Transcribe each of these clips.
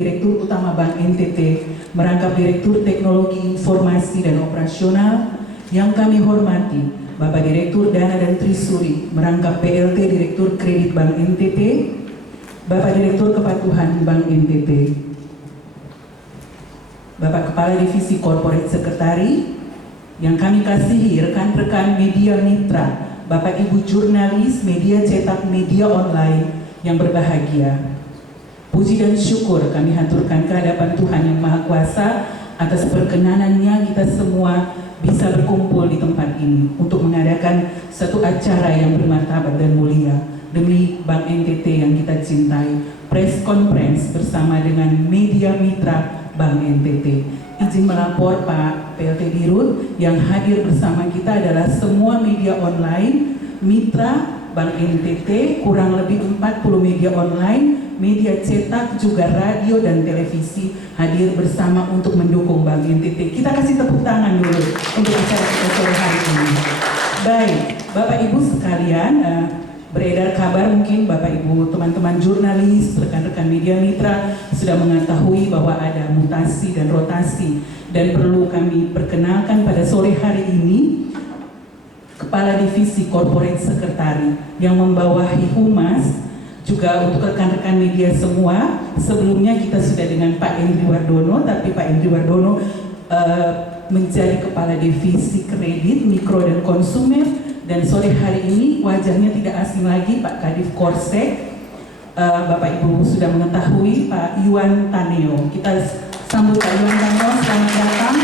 Direktur Utama Bank NTT merangkap Direktur Teknologi Informasi dan Operasional. Yang kami hormati Bapak Direktur Dana dan Trisuri merangkap PLT Direktur Kredit Bank NTT, Bapak Direktur Kepatuhan Bank NTT, Bapak Kepala Divisi Corporate Secretary. Yang kami kasihi rekan-rekan media mitra, Bapak Ibu jurnalis, media cetak, media online yang berbahagia. Puji dan syukur kami haturkan kehadapan Tuhan Yang Maha Kuasa atas perkenanannya kita semua bisa berkumpul di tempat ini untuk mengadakan satu acara yang bermartabat dan mulia demi Bank NTT yang kita cintai, press conference bersama dengan media mitra Bank NTT. Izin melapor Pak PLT Dirut, yang hadir bersama kita adalah semua media online mitra Bank NTT, kurang lebih 40 media online, media cetak, juga radio dan televisi hadir bersama untuk mendukung Bank NTT. Kita kasih tepuk tangan dulu untuk acara kita sore hari ini. Baik, Bapak Ibu sekalian, beredar kabar mungkin Bapak Ibu teman-teman jurnalis, rekan-rekan media mitra sudah mengetahui bahwa ada mutasi dan rotasi, dan perlu kami perkenalkan pada sore hari ini Kepala Divisi Corporate Secretary yang membawahi Humas. Juga untuk rekan-rekan media semua, sebelumnya kita sudah dengan Pak Endri Wardono, tapi Pak Endri Wardono menjadi Kepala Divisi Kredit, Mikro dan Konsumer, dan sore hari ini wajahnya tidak asing lagi Pak Kadif Korsek. Bapak Ibu sudah mengetahui Pak Iwan Taneo. Kita sambut Pak Iwan Taneo, selamat datang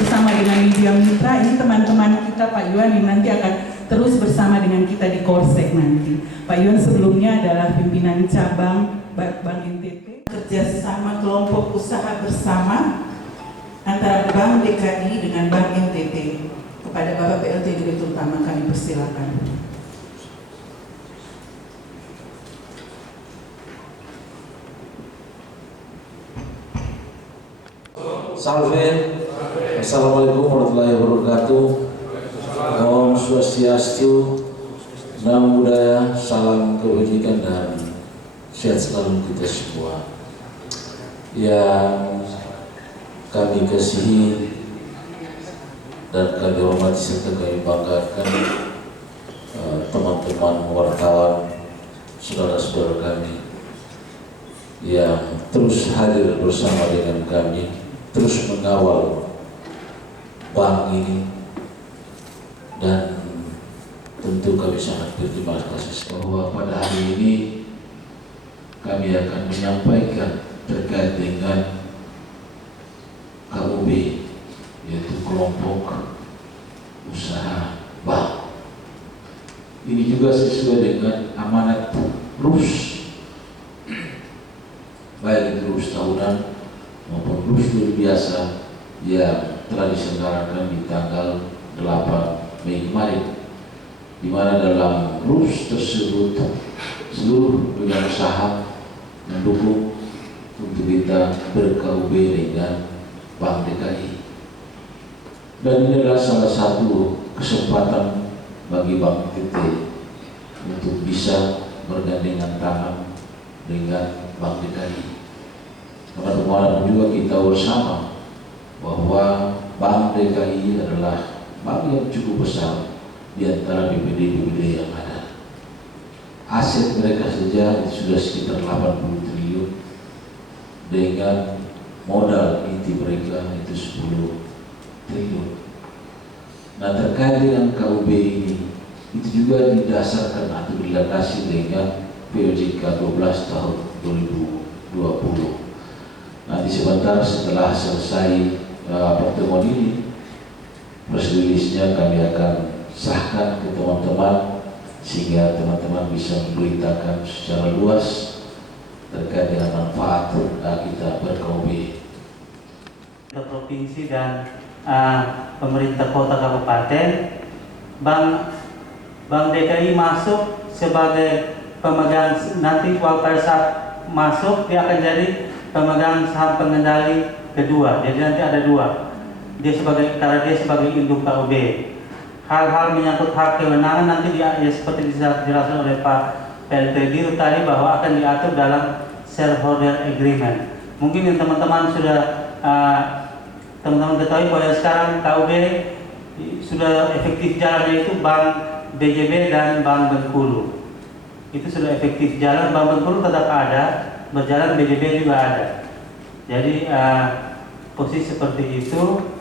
bersama dengan media mitra. Ini teman-teman kita Pak Iwan yang nanti akan terus bersama dengan kita di Korsek nanti. Pak Iwan sebelumnya adalah pimpinan cabang Bank NTT. Kerjasama kelompok usaha bersama antara Bank DKI dengan Bank NTT. Kepada Bapak PLT Direktur Utama kami persilakan. Salve. Assalamualaikum warahmatullahi wabarakatuh. Om Swastiastu, Namo Buddhaya, salam kebajikan dan sehat selalu kita semua. Yang kami kasihi dan kami hormati serta kami banggakan teman-teman wartawan, saudara-saudara kami yang terus hadir bersama dengan kami, terus mengawal bank ini, dan tentu kami sangat berterima kasih bahwa pada hari ini kami akan menyampaikan terkait dengan KUB, yaitu kelompok usaha bank. Ini juga sesuai dengan amanat RUS, baik itu RUS tahunan maupun RUS luar biasa yang telah diselenggarakan di tanggal 8 Mei kemarin, di mana dalam RUS tersebut seluruh pemegang saham mendukung untuk kita ber-KUB dengan Bank DKI. Dan ini adalah salah satu kesempatan bagi Bank NTT untuk bisa bergandengan tangan dengan Bank DKI. Karena kemarin juga kita bersama bahwa Bank DKI adalah bank yang cukup besar di antara BPD-BPD yang ada. Aset mereka saja sudah sekitar 80 triliun, dengan modal inti mereka itu 10 triliun. Nah, terkait dengan KUB ini, itu juga didasarkan atau dilandasi dengan POJK 12 tahun 2020. Nanti sebentar setelah selesai pertemuan ini, press release-nya kami akan sahkan ke teman-teman sehingga teman-teman bisa memberitakan secara luas terkait dengan manfaat kita ber-KUB. Provinsi dan pemerintah kota kabupaten, Bank DKI masuk sebagai pemegang, nanti pada saat masuk dia akan jadi pemegang saham pengendali kedua. Jadi nanti ada dua. Karena dia sebagai induk KUB. Hal-hal menyangkut hak kewenangan nanti dia, ya seperti dijelaskan oleh Pak PLT Dirut tadi, bahwa akan diatur dalam shareholder agreement. Mungkin yang teman-teman sudah teman-teman ketahui bahwa sekarang KUB sudah efektif jalannya itu Bank BJB dan Bank Bengkulu. Itu sudah efektif jalan, Bank Bengkulu tetap ada, berjalan BJB juga ada. Jadi posisi seperti itu.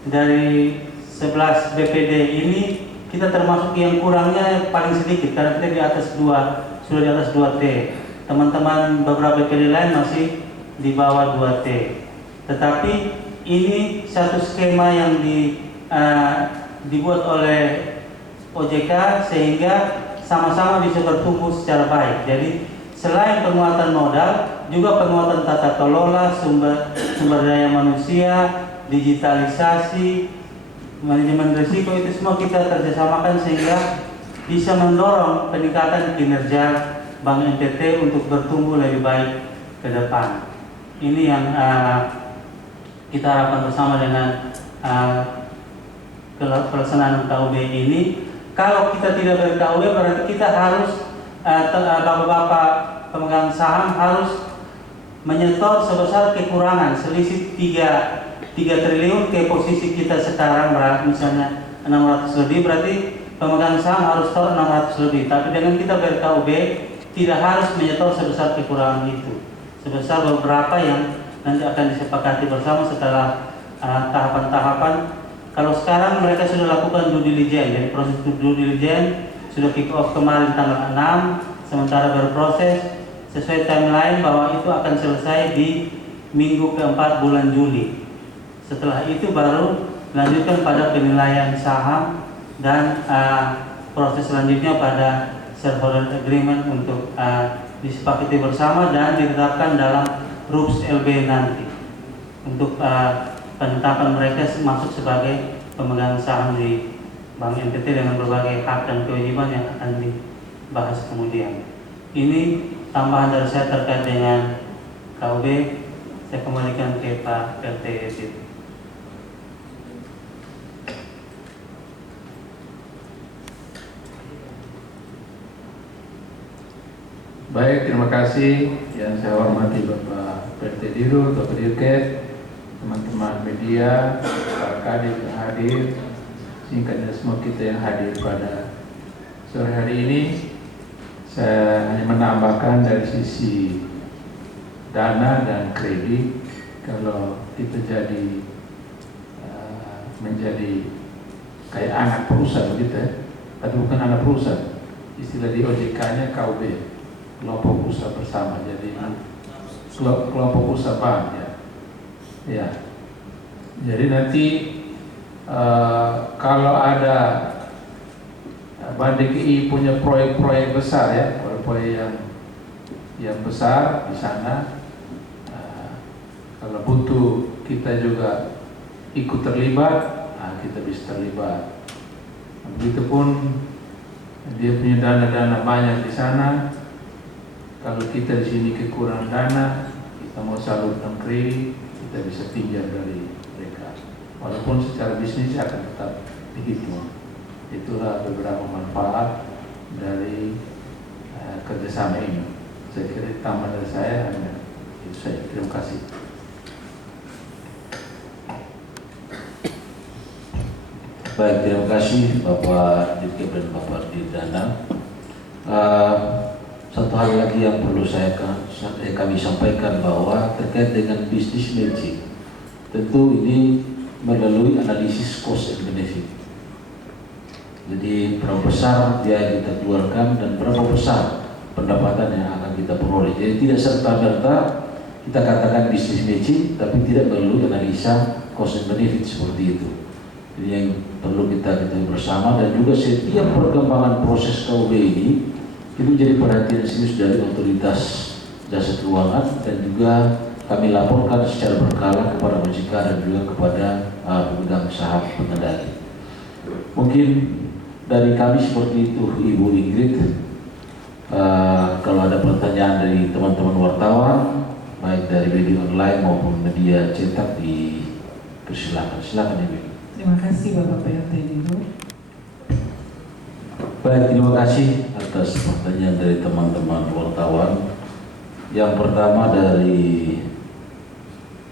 Dari 11 BPD ini kita termasuk yang kurangnya paling sedikit karena kita di atas 2, sudah di atas 2T. Teman-teman beberapa BPD lain masih di bawah 2T. Tetapi ini satu skema yang dibuat oleh OJK sehingga sama-sama bisa bertumbuh secara baik. Jadi selain penguatan modal, juga penguatan tata kelola, sumber daya manusia, digitalisasi, manajemen risiko, itu semua kita kerjasamakan sehingga bisa mendorong peningkatan kinerja Bank NTT untuk bertumbuh lebih baik ke depan. Ini yang kita harapkan bersama dengan pelaksanaan KUB ini. Kalau kita tidak ber-KUB berarti kita harus bapak-bapak pemegang saham harus menyetor sebesar kekurangan selisih 3 triliun ke posisi kita sekarang, misalnya 600 lebih, berarti pemegang saham harus setor 600 lebih. Tapi dengan kita ber-KUB tidak harus menyetor sebesar kekurangan itu, sebesar beberapa yang nanti akan disepakati bersama setelah tahapan-tahapan. Kalau sekarang mereka sudah lakukan due diligence, jadi proses due diligence sudah kick off kemarin tanggal 6, sementara berproses sesuai timeline bahwa itu akan selesai di minggu keempat bulan Juli. Setelah itu baru lanjutkan pada penilaian saham dan proses selanjutnya pada shareholder agreement untuk disepakati bersama dan ditetapkan dalam RUPS LB nanti untuk penetapan mereka masuk sebagai pemegang saham di Bank NTT dengan berbagai hak dan kewajiban yang akan dibahas kemudian. Ini tambahan dari saya terkait dengan KUB. Saya kembalikan ke Pak RT Edit. Baik, terima kasih yang saya hormati Bapak PRT Dirut, Bapak Dirket, teman-teman media, para kadif yang hadir, singkatnya semua kita yang hadir pada sore hari ini. Saya hanya menambahkan dari sisi dana dan kredit, kalau kita menjadi kayak anak perusahaan gitu ya, tapi bukan anak perusahaan, istilah di OJK-nya KUB, kelompok usaha bersama, jadi kelompok usaha bank ya. Ya, jadi nanti kalau ada Bank DKI punya proyek-proyek besar ya, proyek yang besar di sana, kalau butuh kita juga ikut terlibat, kita bisa terlibat. Begitupun dia punya dana-dana banyak di sana. Kalau kita di sini kekurangan dana, kita mau salurkan kredit, kita bisa pinjam dari mereka. Walaupun secara bisnis akan tetap begitu. Itulah beberapa manfaat dari kerjasama ini. Saya kira tambah dari saya hanya itu saja. Terima kasih. Baik, terima kasih Bapak Dirkep dan Bapak Dirdana. Satu hal lagi yang perlu kami sampaikan bahwa terkait dengan bisnis matching, tentu ini melalui analisis cost and benefit. Jadi berapa besar biaya yang kita keluarkan dan berapa besar pendapatan yang akan kita peroleh. Jadi tidak serta-merta kita katakan bisnis matching, tapi tidak melalui analisa cost and benefit seperti itu. Jadi yang perlu kita ketahui bersama, dan juga setiap perkembangan proses KUB ini itu menjadi perhatian serius dari otoritas jasa keuangan, dan juga kami laporkan secara berkala kepada OJK dan juga kepada pemegang saham pengendali. Mungkin dari kami seperti itu, Ibu Ingrid. Kalau ada pertanyaan dari teman-teman wartawan, baik dari media online maupun media cetak, dipersilakan. Silakan Ibu. Terima kasih Bapak PRT Dirut. Baik, terima kasih atas pertanyaan dari teman-teman wartawan. Yang pertama dari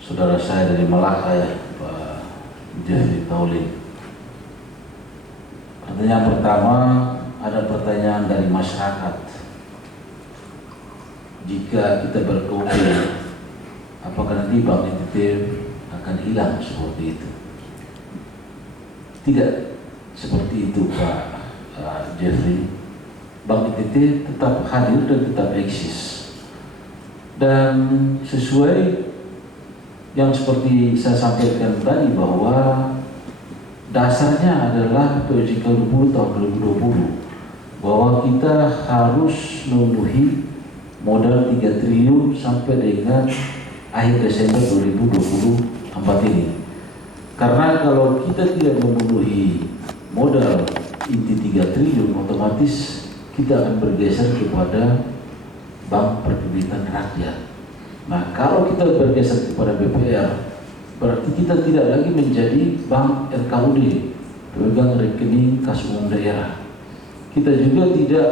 saudara saya dari Malaka ya, Pak Jeffrey Taulin. Pertanyaan pertama, ada pertanyaan dari masyarakat. Jika kita berkopi, apakah nanti Bank NTT akan hilang seperti itu? Tidak seperti itu Pak Jeffrey. Bank NTT tetap hadir dan tetap eksis. Dan sesuai yang seperti saya sampaikan tadi bahwa dasarnya adalah POJK 20 tahun 2020 bahwa kita harus memenuhi modal 3 triliun sampai dengan akhir Desember 2024 ini. Karena kalau kita tidak memenuhi modal inti 3 triliun, otomatis kita akan bergeser kepada Bank Perkreditan Rakyat. Nah, kalau kita bergeser kepada BPR, berarti kita tidak lagi menjadi Bank RKUD, pemegang rekening kas umum daerah. Kita juga tidak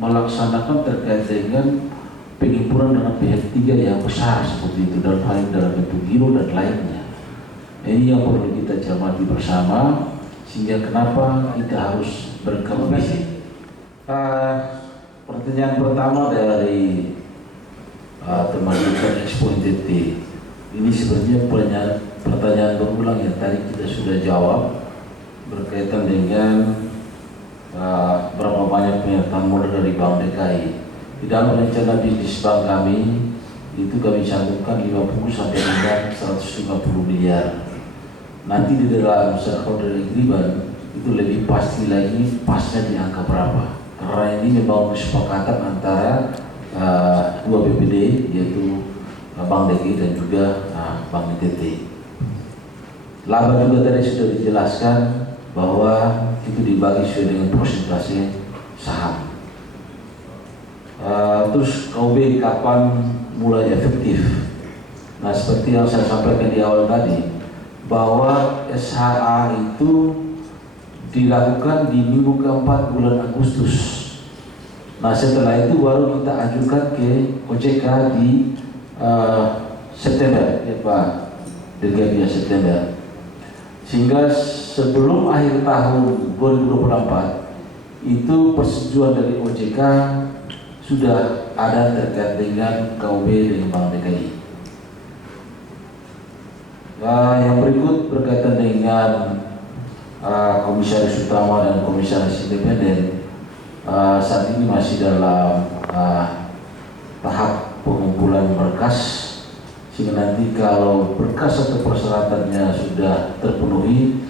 melaksanakan terkait dengan pengimpunan dana pihak ketiga yang besar seperti itu, dalam hal dalam bentuk giro dan lainnya. Ini yang perlu kita cermati bersama, sehingga kenapa kita harus berkompetisi. Pertanyaan pertama dari teman-teman Expo NTT, ini sebenarnya pertanyaan berulang yang tadi kita sudah jawab berkaitan dengan berapa banyak penyertaan modal dari Bank DKI. Di dalam rencana bisnis bank kami itu kami cantumkan 50 sampai dengan 150 miliar. Nanti di dalam shareholder agreement itu lebih pasti lagi pasnya di angka berapa. Karena ini memang kesepakatan antara dua BPD, yaitu Bank DKI dan juga Bank NTT. Laba juga tadi sudah dijelaskan bahwa itu dibagi sesuai dengan persentase saham. Terus KUB kapan mulai efektif? Nah, seperti yang saya sampaikan di awal tadi, bahwa SHA itu dilakukan di minggu keempat bulan Agustus. Nah, setelah itu baru kita ajukan ke OJK di September, ya Pak Dirgahayu, September. Sehingga sebelum akhir tahun 2024 itu persetujuan dari OJK sudah ada terkait dengan KUB dengan Bank DKI. Yang berikut berkaitan dengan komisaris utama dan komisaris independen. Saat ini masih dalam tahap pengumpulan berkas, sehingga nanti kalau berkas atau persyaratannya sudah terpenuhi,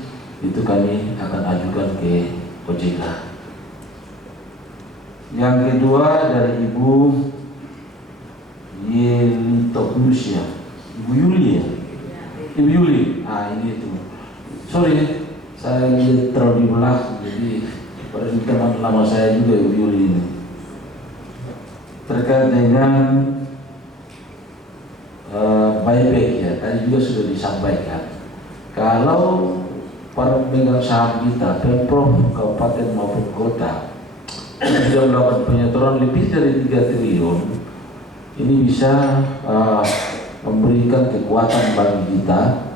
itu kami akan ajukan ke OJK. Yang kedua dari Ibu Yelitokusia, Ibu Yuli ya? Ibu Yuli, ini itu. Sorry, saya lihat terlalu di belakang, jadi teman nama saya juga Ibu Yuli ini. Terkait dengan buyback ya, tadi juga sudah disampaikan. Kalau para pemegang saham kita, Pemprov, kabupaten maupun kota, sudah melakukan penyetoran lebih dari 3 triliun, ini bisa memberikan kekuatan bagi kita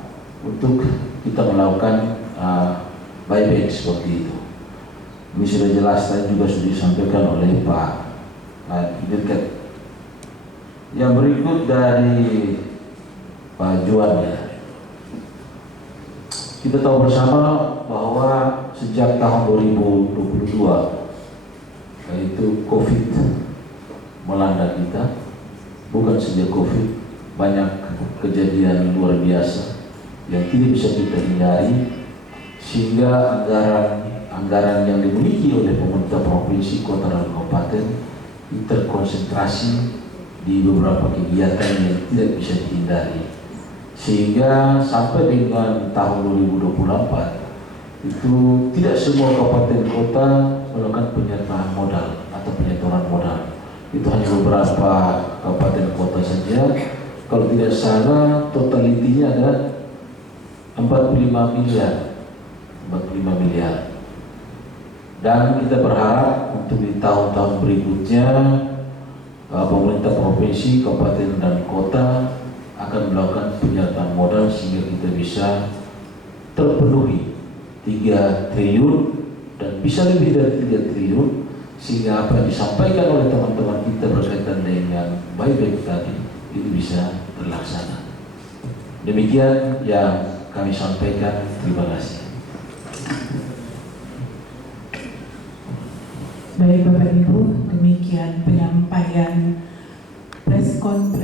untuk kita melakukan buyback seperti itu. Ini sudah jelas dan juga sudah disampaikan oleh Pak Dirket. Yang berikut dari Pak Juan ya. Kita tahu bersama bahwa sejak tahun 2022 yaitu COVID melanda kita. Bukan sejak COVID, banyak kejadian luar biasa yang tidak bisa kita hindari, sehingga anggaran yang dimiliki oleh pemerintah provinsi, kota dan kabupaten terkonsentrasi di beberapa kegiatan yang tidak bisa dihindari, sehingga sampai dengan tahun 2024 itu tidak semua kabupaten kota melakukan penyertaan modal atau penyetoran modal. Itu hanya beberapa kabupaten kota saja. Kalau tidak salah totalitinya ada 45 miliar. Dan kita berharap untuk di tahun-tahun berikutnya pemerintah provinsi, kabupaten dan kota akan akan melakukan penyertaan modal sehingga kita bisa terpenuhi 3 triliun dan bisa lebih dari 3 triliun, sehingga apa yang disampaikan oleh teman-teman kita berkaitan dengan buyback tadi itu bisa terlaksana. Demikian yang kami sampaikan. Terima kasih. Baik Bapak Ibu, demikian penyampaian press conference